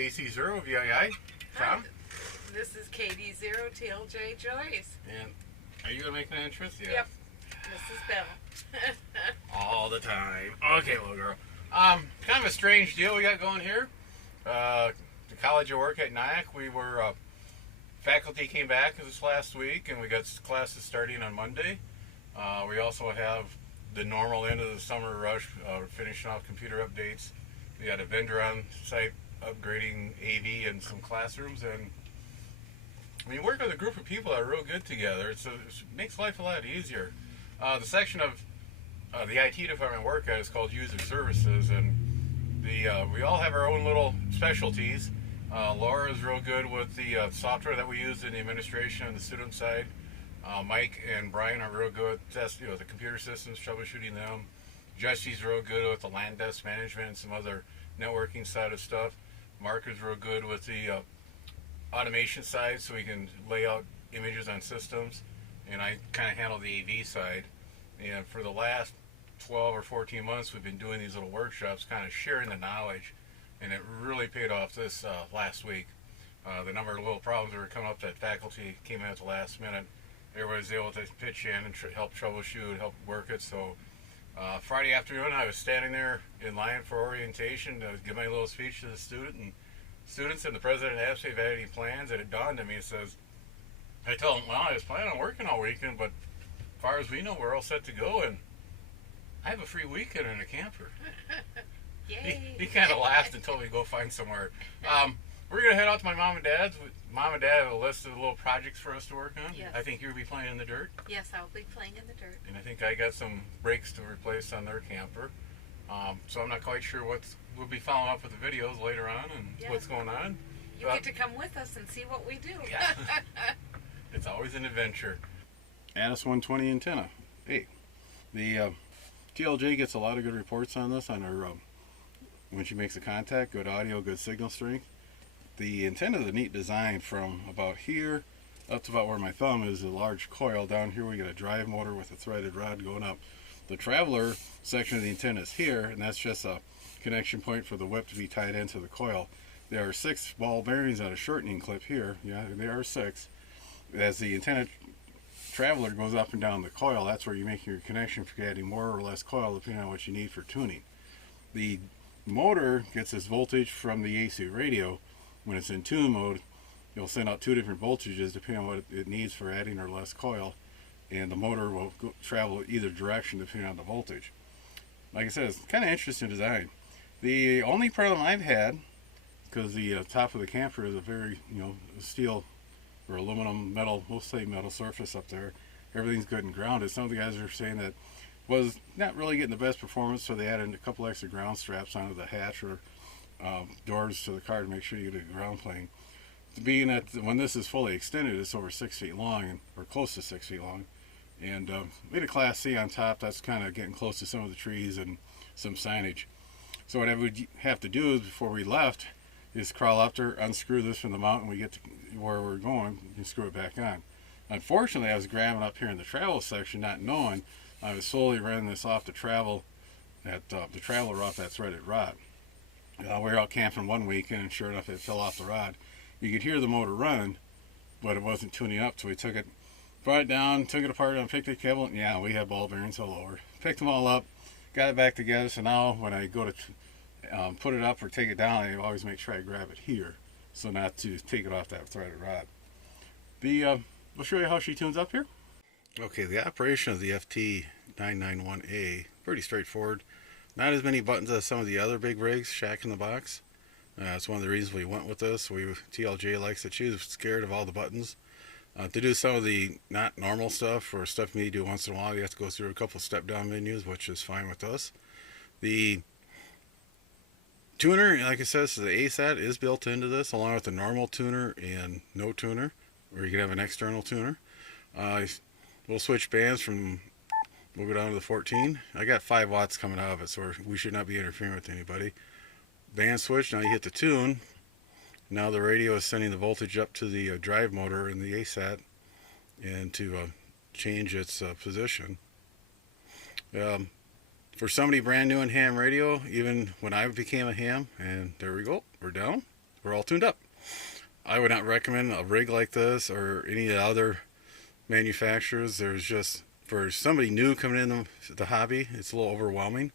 KC0VII. Tom? This is KD0TLJ Joyce. And are you going to make an entrance? Yeah. Yep. This is Bill. All the time. Okay, little girl. Kind of a strange deal we got going here. The College of Work at Nyack, we were, faculty came back this last week, and we got classes starting on Monday. We also have the normal end of the summer rush, finishing off computer updates. We got a vendor on site upgrading AV and some classrooms, and when you work with a group of people that are real good together, it makes life a lot easier. The section of the IT department I work at is called User Services, and we all have our own little specialties. Laura is real good with the software that we use in the administration and the student side. Mike and Brian are real good with the computer systems, troubleshooting them. Jesse's real good with the LAN desk management and some other networking side of stuff. Mark is real good with the automation side, so we can lay out images on systems. And I kind of handle the AV side. And for the last 12 or 14 months, we've been doing these little workshops, kind of sharing the knowledge. And it really paid off this last week. The number of little problems that were coming up that faculty came in at the last minute, everybody was able to pitch in and help troubleshoot, help work it. So Friday afternoon, I was standing there in line for orientation to give my little speech to the students, and the president asked me if I had any plans, and it dawned on me. It says, I told him, well, I was planning on working all weekend, but as far as we know, we're all set to go, and I have a free weekend in a camper. Yay. He kind of laughed and told me to go find somewhere. We're going to head out to my mom and dad's. Mom and dad have a list of little projects for us to work on. Yes. I think you'll be playing in the dirt. Yes, I'll be playing in the dirt. And I think I got some brakes to replace on their camper. So I'm not quite sure we'll be following up with the videos later on and what's going on. You get to come with us and see what we do. Yeah. It's always an adventure. Atas120 antenna. Hey, the TLJ gets a lot of good reports on this on her when she makes a contact. Good audio, good signal strength. The antenna is a neat design. From about here up to about where my thumb is a large coil. Down here we get a drive motor with a threaded rod going up. The traveler section of the antenna is here, and that's just a connection point for the whip to be tied into the coil. There are 6 ball bearings on a shortening clip here. Yeah, there are 6. As the antenna traveler goes up and down the coil, that's where you make your connection for adding more or less coil depending on what you need for tuning. The motor gets its voltage from the AC radio. When it's in tune mode, you'll send out 2 different voltages depending on what it needs for adding or less coil, and the motor will travel either direction depending on the voltage. Like I said, it's kind of interesting design. The only problem I've had, because the top of the camper is a very steel or aluminum metal, we'll say metal surface up there, everything's good and grounded. Some of the guys are saying that was not really getting the best performance, so they added a couple extra ground straps onto the hatch or doors to the car to make sure you get a ground plane. Being that when this is fully extended, it's over 6 feet long, or close to 6 feet long, and we had a Class C on top. That's kind of getting close to some of the trees and some signage. So what I would have to do is, before we left, is crawl up there, unscrew this from the mount, and we get to where we're going and screw it back on. Unfortunately, I was grabbing up here in the travel section, not knowing. I was slowly running this off the traveler off that threaded rod. We were out camping one weekend, and sure enough, it fell off the rod. You could hear the motor run, but it wasn't tuning up, so we took it, brought it down, took it apart, unpicked the cable, and yeah, we had ball bearings all over. Picked them all up, got it back together, so now when I go to put it up or take it down, I always make sure I grab it here, so not to take it off that threaded rod. We'll show you how she tunes up here. Okay, the operation of the Atas120A, pretty straightforward. Not as many buttons as some of the other big rigs, Shack in the Box. That's one of the reasons we went with this. TLJ likes that she's scared of all the buttons. To do some of the not normal stuff, or stuff you need to do once in a while, you have to go through a couple step down menus, which is fine with us. The tuner, like I said, so the ASAT is built into this, along with the normal tuner and no tuner, or you can have an external tuner. We'll switch bands from, we'll go down to the 14. I got 5 watts coming out of it, so we should not be interfering with anybody. Band switch, now you hit the tune. Now the radio is sending the voltage up to the drive motor in the ASAT, and to change its position. For somebody brand new in ham radio, even when I became a ham, and there we go, we're down. we're all tuned up. I would not recommend a rig like this or any other manufacturers. There's just, for somebody new coming in the hobby, it's a little overwhelming.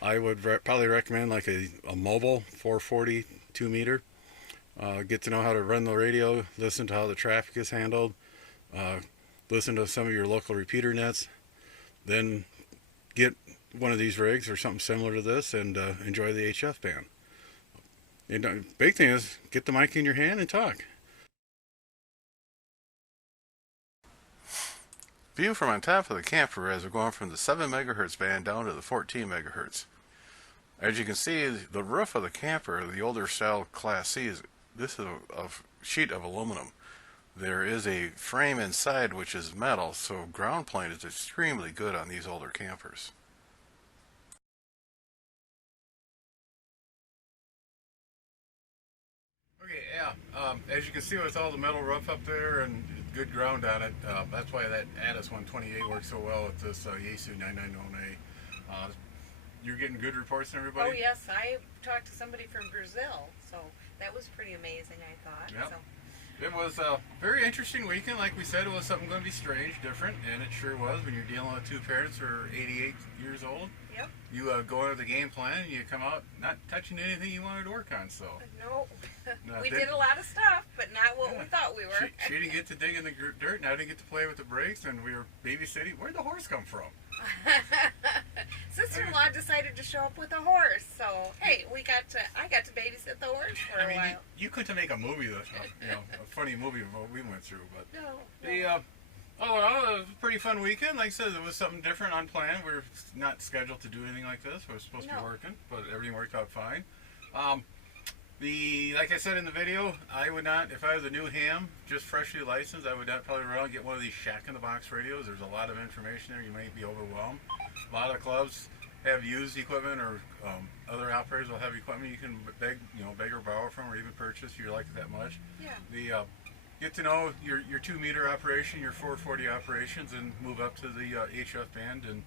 I would probably recommend like a mobile 440 2 meter. Get to know how to run the radio, listen to how the traffic is handled, listen to some of your local repeater nets, then get one of these rigs or something similar to this and enjoy the HF band. And the big thing is, get the mic in your hand and talk. View from on top of the camper as we're going from the 7 megahertz band down to the 14 megahertz. As you can see, the roof of the camper, the older style Class C, this is a sheet of aluminum. There is a frame inside which is metal, so ground plane is extremely good on these older campers. Okay, yeah, as you can see with all the metal roof up there and good ground on it, that's why that Atas120A works so well with this Yaesu 990A. You're getting good reports from everybody? Oh yes, I talked to somebody from Brazil, so that was pretty amazing, I thought. Yep. So. It was a very interesting weekend. Like we said, it was something going to be strange, different, and it sure was when you're dealing with two parents who are 88 years old. Yep. You go into the game plan and you come out not touching anything you wanted to work on. So No, we did a lot of stuff, but not what we thought we were. She didn't get to dig in the dirt, and I didn't get to play with the brakes, and we were babysitting. Where'd the horse come from? Sister-in-law decided to show up with a horse, so hey, I got to babysit the horse for a while. You couldn't make a movie, a funny movie of what we went through, but No. All in all, it was a pretty fun weekend. Like I said, it was something different on plan. We're not scheduled to do anything like this. We're supposed to be working, but everything worked out fine. Like I said in the video, I would not, if I was a new ham, just freshly licensed, I would not probably run and get one of these shack-in-the-box radios. There's a lot of information there. You might be overwhelmed. A lot of clubs have used equipment, or other operators will have equipment you can beg or borrow from, or even purchase if you like it that much. Yeah. Get to know your 2 meter operation, your 440 operations, and move up to the HF band. And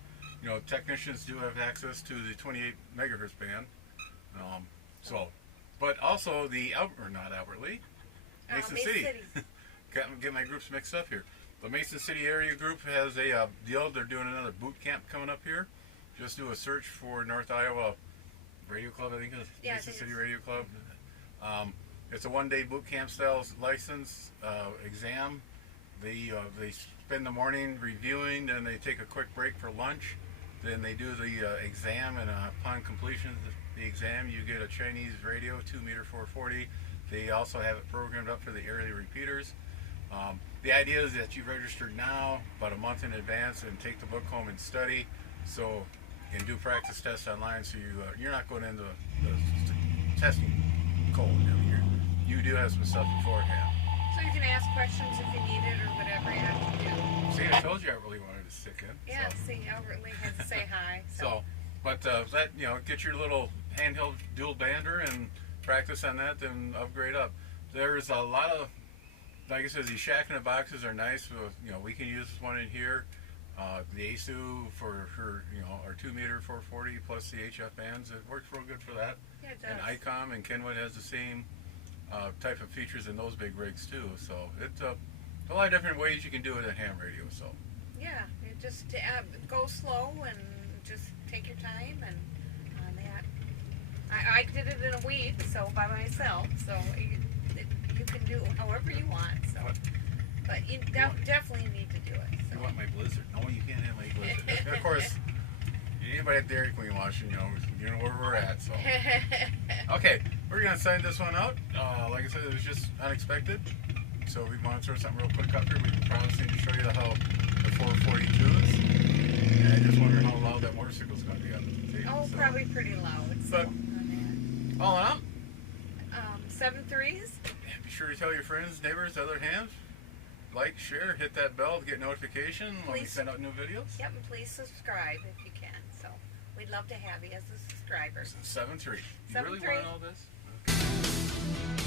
technicians do have access to the 28 megahertz band. But also Mason City. Get my groups mixed up here. The Mason City area group has a deal. They're doing another boot camp coming up here. Just do a search for North Iowa Radio Club, I think it's Mason City Radio Club. It's a one-day boot camp style license exam. They spend the morning reviewing, then they take a quick break for lunch. Then they do the exam, and upon completion of the exam, you get a Chinese radio, 2 meter 440. They also have it programmed up for the area repeaters. The idea is that you register now, about a month in advance, and take the book home and study. And do practice tests online, so you're not going into the testing cold. You do have some stuff beforehand. So you can ask questions if you need it or whatever you have to do. See, I told you I really wanted to stick in. Yeah, see, I really had to say hi. Get your little handheld dual bander and practice on that, then upgrade up. There's a lot of, like I said, these shack-in-the-boxes are nice. We can use one in here. The Yaesu for her, our 2 meter 440 plus the HF bands, it works real good for that. Yeah, it does. And ICOM and Kenwood has the same type of features in those big rigs too. So it's a lot of different ways you can do it in ham radio. So yeah, you just go slow and just take your time. And on that, I did it in a week, so by myself. So you can do it however you want. So. But you definitely need to do it. So. You want my Blizzard? No, you can't have my Blizzard. Of course, anybody at Dairy Queen watching, you know where we're at. So, okay, we're gonna sign this one out. Like I said, it was just unexpected. So we want to throw something real quick up here. We've been promising to show you how the 442 is. And I just wonder how loud that motorcycle's gonna be on the tape. Oh, so. Probably pretty loud. But all in all, 7 threes. Be sure to tell your friends, neighbors, other hams. Like, share, hit that bell to get notification when we send out new videos. Yep, and please subscribe if you can. So we'd love to have you as a subscriber. 7-3. You 7-3. really want all this? Okay.